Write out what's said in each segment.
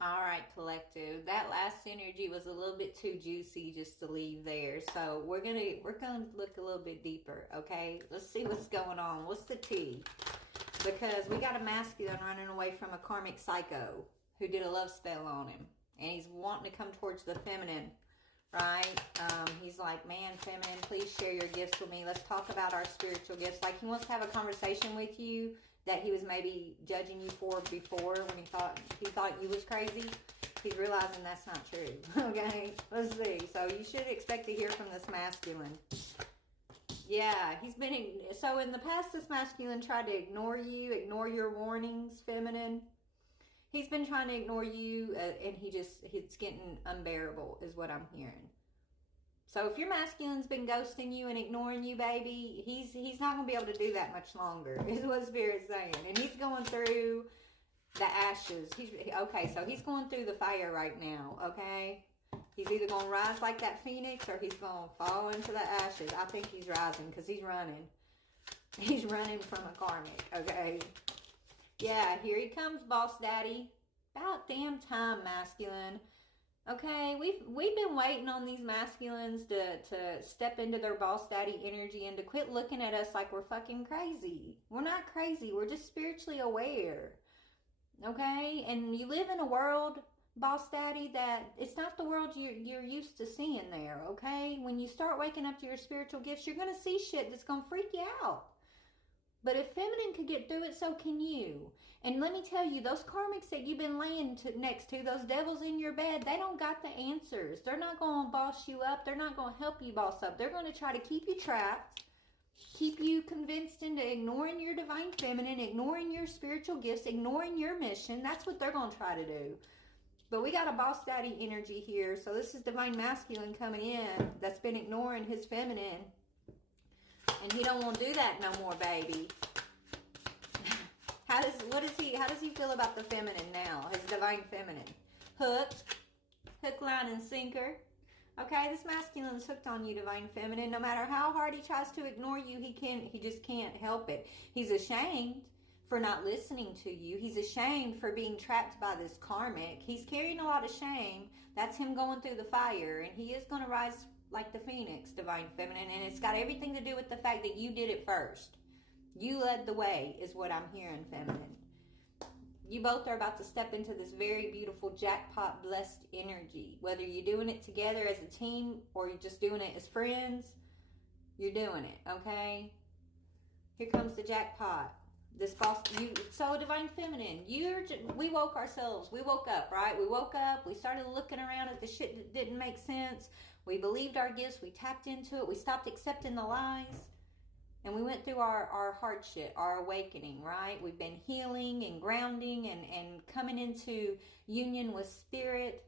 All right, collective. That last energy was a little bit too juicy just to leave there. So we're gonna look a little bit deeper, okay? Let's see what's going on. What's the tea? Because we got a masculine running away from a karmic psycho who did a love spell on him. And he's wanting to come towards the feminine, right? He's like, man, feminine, please share your gifts with me. Let's talk about our spiritual gifts. Like, he wants to have a conversation with you that he was maybe judging you for before when he thought you was crazy. He's realizing that's not true. Okay, let's see. So you should expect to hear from this masculine. Yeah, so in the past, this masculine tried to ignore you, ignore your warnings, feminine. He's been trying to ignore you, and it's getting unbearable, is what I'm hearing. So if your masculine's been ghosting you and ignoring you, baby, he's not going to be able to do that much longer, is what Spirit's saying. And he's going through the ashes. Okay, so he's going through the fire right now, okay? He's either going to rise like that phoenix or he's going to fall into the ashes. I think he's rising because he's running. He's running from a karmic, okay? Yeah, here he comes, boss daddy. About damn time, masculine. Okay, we've been waiting on these masculines to step into their boss daddy energy and to quit looking at us like we're fucking crazy. We're not crazy. We're just spiritually aware. Okay? And you live in a world, boss daddy, that it's not the world you're used to seeing there. Okay? When you start waking up to your spiritual gifts, you're going to see shit that's going to freak you out. But if feminine could get through it, so can you. And let me tell you, those karmics that you've been laying next to, those devils in your bed, they don't got the answers. They're not going to boss you up. They're not going to help you boss up. They're going to try to keep you trapped, keep you convinced into ignoring your divine feminine, ignoring your spiritual gifts, ignoring your mission. That's what they're going to try to do. But we got a boss daddy energy here. So this is divine masculine coming in that's been ignoring his feminine. And he don't want to do that no more, baby. How does he feel about the feminine now? His divine feminine. Hook, line, and sinker. Okay, this masculine's hooked on you, divine feminine. No matter how hard he tries to ignore you, he just can't help it. He's ashamed for not listening to you. He's ashamed for being trapped by this karmic. He's carrying a lot of shame. That's him going through the fire, and he is going to rise like the phoenix, divine feminine, and it's got everything to do with the fact that you did it first. You led the way, is what I'm hearing, feminine. You both are about to step into this very beautiful jackpot blessed energy. Whether you're doing it together as a team or you're just doing it as friends, you're doing it, okay? Here comes the jackpot. This boss, so divine feminine, we woke ourselves. We woke up, right? We woke up. We started looking around at the shit that didn't make sense. We believed our gifts. We tapped into it. We stopped accepting the lies. And we went through our hard shit, our awakening, right? We've been healing and grounding and coming into union with spirit.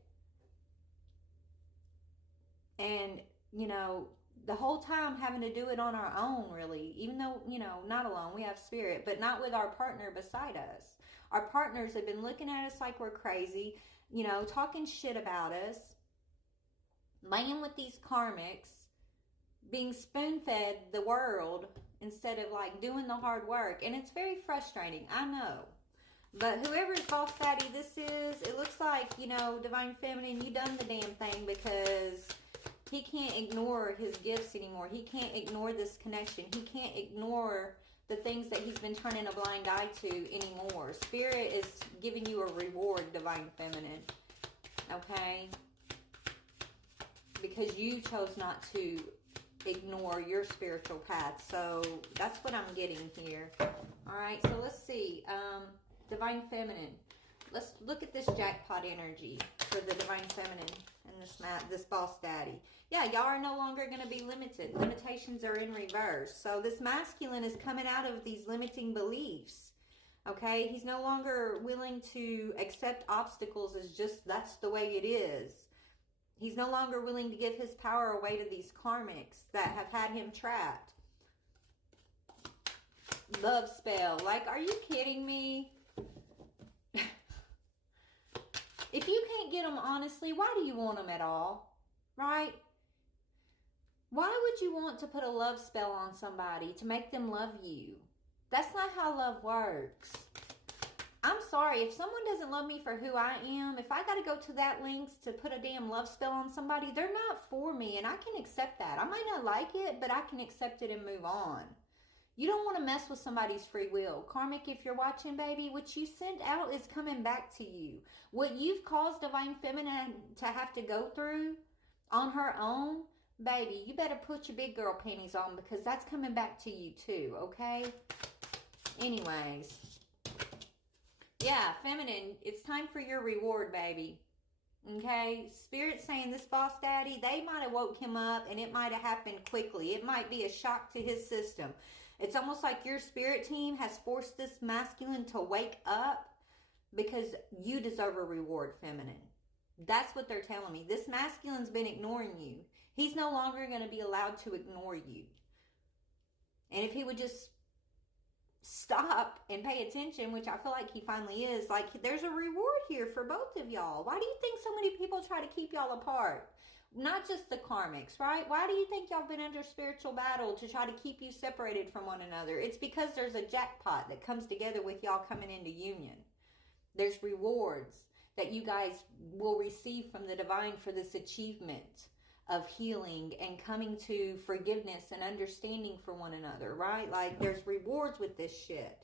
And, the whole time having to do it on our own, really, even though, not alone, we have spirit, but not with our partner beside us. Our partners have been looking at us like we're crazy, talking shit about us, laying with these karmics, being spoon-fed the world instead of like doing the hard work. And it's very frustrating, I know. But whoever's boss daddy this is, it looks like, divine feminine, you done the damn thing, because he can't ignore his gifts anymore. He can't ignore this connection. He can't ignore the things that he's been turning a blind eye to anymore. Spirit is giving you a reward, divine feminine. Okay? Because you chose not to ignore your spiritual path. So that's what I'm getting here. Alright, so let's see. Divine feminine. Let's look at this jackpot energy for the divine feminine and this boss daddy. Yeah, y'all are no longer going to be limited. Limitations are in reverse. So this masculine is coming out of these limiting beliefs. Okay, he's no longer willing to accept obstacles as just that's the way it is. He's no longer willing to give his power away to these karmics that have had him trapped. Love spell. Like, are you kidding me? If you can't get them honestly, why do you want them at all? Right? Why would you want to put a love spell on somebody to make them love you? That's not how love works. I'm sorry, if someone doesn't love me for who I am, if I got to go to that lengths to put a damn love spell on somebody, they're not for me, and I can accept that. I might not like it, but I can accept it and move on. You don't want to mess with somebody's free will. Karmic, if you're watching, baby, what you sent out is coming back to you. What you've caused Divine Feminine to have to go through on her own, baby, you better put your big girl panties on, because that's coming back to you too, okay? Anyways. Yeah, feminine, it's time for your reward, baby. Okay? Spirit's saying this boss daddy, they might have woke him up and it might have happened quickly. It might be a shock to his system. It's almost like your spirit team has forced this masculine to wake up because you deserve a reward, feminine. That's what they're telling me. This masculine's been ignoring you. He's no longer going to be allowed to ignore you. And if he would just stop and pay attention, which I feel like he finally is, like, there's a reward here for both of y'all. Why do you think so many people try to keep y'all apart? Not just the karmics, right? Why do you think y'all been under spiritual battle to try to keep you separated from one another? It's because there's a jackpot that comes together with y'all coming into union. There's rewards that you guys will receive from the divine for this achievement of healing and coming to forgiveness and understanding for one another, right? Like, there's rewards with this shit.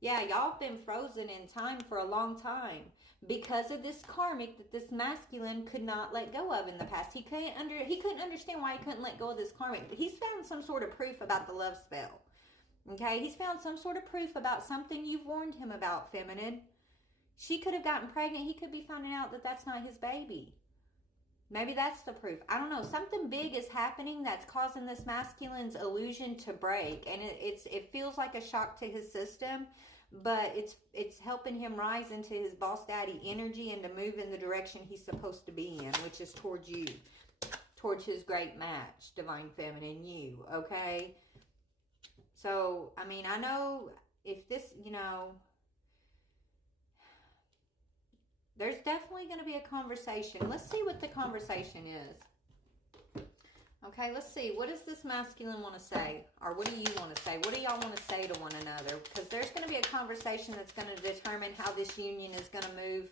Yeah, y'all have been frozen in time for a long time because of this karmic that this masculine could not let go of in the past. He couldn't understand why he couldn't let go of this karmic. He's found some sort of proof about the love spell. Okay, he's found some sort of proof about something you've warned him about, feminine. She could have gotten pregnant. He could be finding out that that's not his baby. Maybe that's the proof. I don't know. Something big is happening that's causing this masculine's illusion to break. And it feels like a shock to his system. But it's helping him rise into his boss daddy energy and to move in the direction he's supposed to be in, which is towards you. Towards his great match, Divine Feminine, you. Okay? So, I mean, I know if this, there's definitely going to be a conversation. Let's see what the conversation is. Okay, let's see. What does this masculine want to say? Or what do you want to say? What do y'all want to say to one another? Because there's going to be a conversation that's going to determine how this union is going to move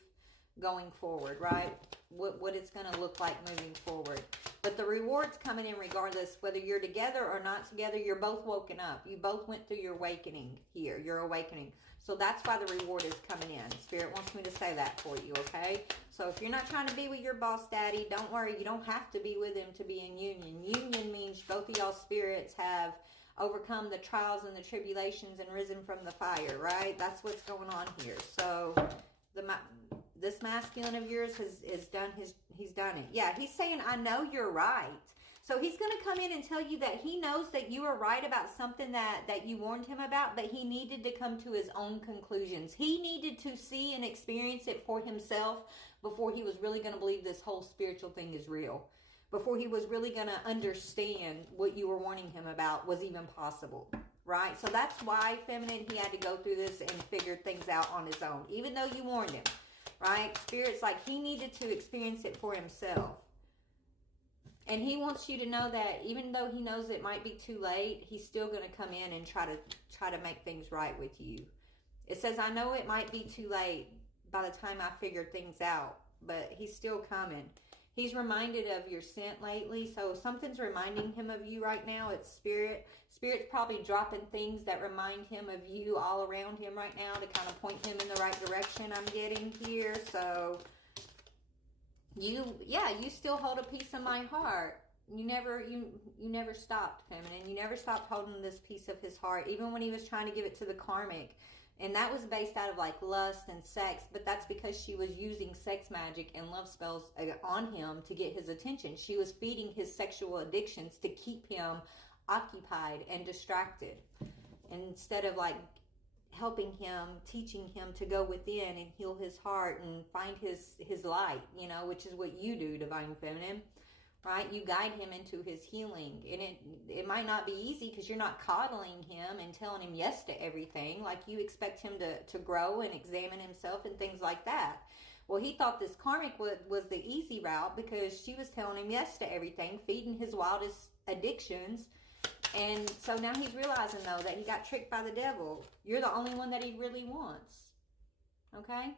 going forward, right? What it's going to look like moving forward. But the reward's coming in regardless, whether you're together or not together. You're both woken up. You both went through your awakening here. Your awakening. So that's why the reward is coming in. Spirit wants me to say that for you, okay? So if you're not trying to be with your boss daddy, don't worry. You don't have to be with him to be in union. Union means both of y'all spirits have overcome the trials and the tribulations and risen from the fire, right? That's what's going on here. So this masculine of yours has done he's done it. Yeah, he's saying, I know you're right. So he's going to come in and tell you that he knows that you were right about something that you warned him about, but he needed to come to his own conclusions. He needed to see and experience it for himself before he was really going to believe this whole spiritual thing is real. Before he was really going to understand what you were warning him about was even possible, right? So that's why, feminine, he had to go through this and figure things out on his own, even though you warned him, right? Spirit's like he needed to experience it for himself. And he wants you to know that even though he knows it might be too late, he's still going to come in and try to make things right with you. It says, I know it might be too late by the time I figure things out, but he's still coming. He's reminded of your scent lately, so something's reminding him of you right now. It's Spirit. Spirit's probably dropping things that remind him of you all around him right now to kind of point him in the right direction, I'm getting here. So you still hold a piece of my heart. You never stopped, feminine. You never stopped holding this piece of his heart, even when he was trying to give it to the karmic. And that was based out of like lust and sex, but that's because she was using sex magic and love spells on him to get his attention. She was feeding his sexual addictions to keep him occupied and distracted, instead of like helping him, teaching him to go within and heal his heart and find his light, which is what you do, Divine Feminine, right? You guide him into his healing. And it might not be easy because you're not coddling him and telling him yes to everything. Like you expect him to grow and examine himself and things like that. Well, he thought this karmic was the easy route because she was telling him yes to everything, feeding his wildest addictions. And so now he's realizing, though, that he got tricked by the devil. You're the only one that he really wants. Okay?